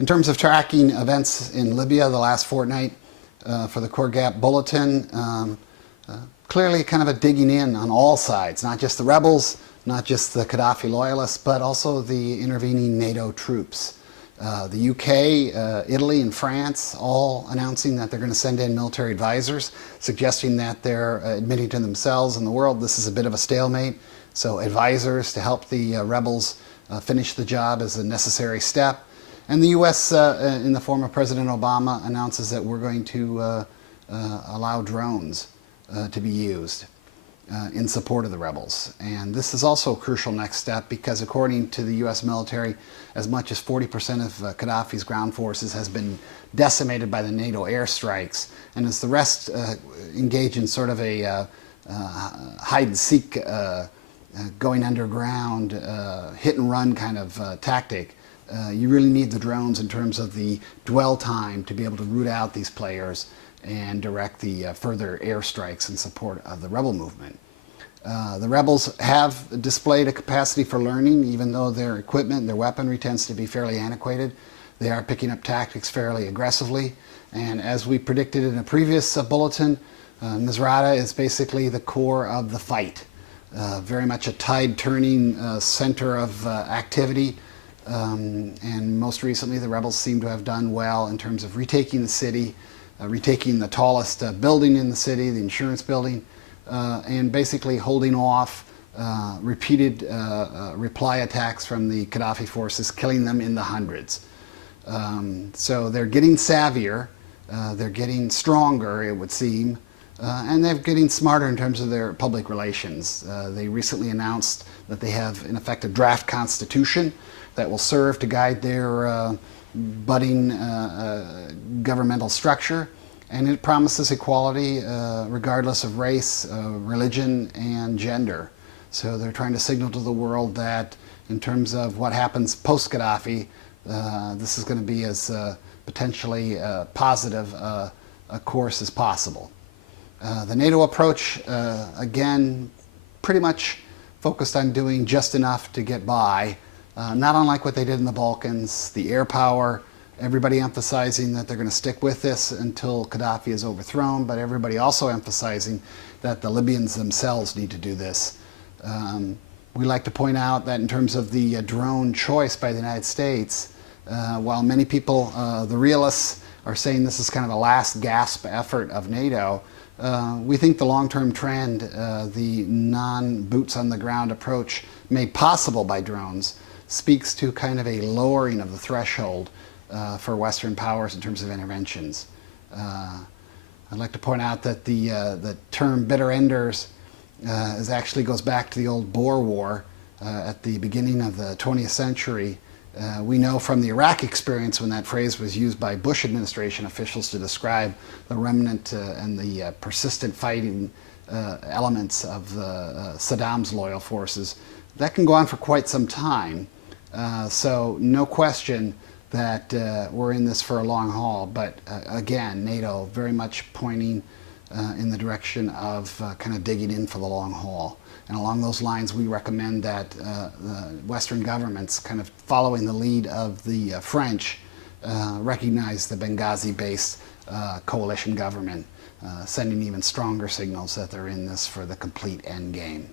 In terms of tracking events in Libya the last fortnight for the CoreGap bulletin, clearly kind of a digging in on all sides, not just the rebels, not just the Gaddafi loyalists, but also the intervening NATO troops. The UK, Italy, and France all announcing that they're going to send in military advisors, suggesting that they're admitting to themselves and the world this is a bit of a stalemate. So advisors to help the rebels finish the job is a necessary step. And the US, in the form of President Obama, announces that we're going to allow drones to be used in support of the rebels. And this is also a crucial next step because according to the US military, as much as 40% of Gaddafi's ground forces has been decimated by the NATO airstrikes. And as the rest engage in sort of a hide and seek, going underground, hit and run kind of tactic, you really need the drones in terms of the dwell time to be able to root out these players and direct the further airstrikes in support of the rebel movement. The rebels have displayed a capacity for learning, even though their equipment, their weaponry tends to be fairly antiquated. They are picking up tactics fairly aggressively. And as we predicted in a previous bulletin, Misrata is basically the core of the fight. Very much a tide-turning center of activity. And most recently, the rebels seem to have done well in terms of retaking the city, retaking the tallest building in the city, the insurance building, and basically holding off repeated reply attacks from the Gaddafi forces, killing them in the hundreds. So they're getting savvier, they're getting stronger, it would seem, and they're getting smarter in terms of their public relations. They recently announced that they have, in effect, a draft constitution that will serve to guide their budding governmental structure, and it promises equality regardless of race, religion, and gender. So they're trying to signal to the world that in terms of what happens post-Gaddafi, this is going to be as potentially positive a course as possible. The NATO approach, again, pretty much focused on doing just enough to get by, not unlike what they did in the Balkans, the air power, everybody emphasizing that they're going to stick with this until Gaddafi is overthrown, but everybody also emphasizing that the Libyans themselves need to do this. We like to point out that in terms of the drone choice by the United States, while many people, the realists, are saying this is kind of a last gasp effort of NATO, we think the long-term trend, the non-boots-on-the-ground approach made possible by drones, speaks to kind of a lowering of the threshold for Western powers in terms of interventions. I'd like to point out that the term bitter enders actually goes back to the old Boer War at the beginning of the 20th century. We know from the Iraq experience when that phrase was used by Bush administration officials to describe the remnant and the persistent fighting elements of Saddam's loyal forces. That can go on for quite some time. So no question that we're in this for a long haul, but again, NATO very much pointing in the direction of kind of digging in for the long haul. And along those lines, we recommend that the Western governments, kind of following the lead of the French, recognize the Benghazi-based coalition government, sending even stronger signals that they're in this for the complete end game.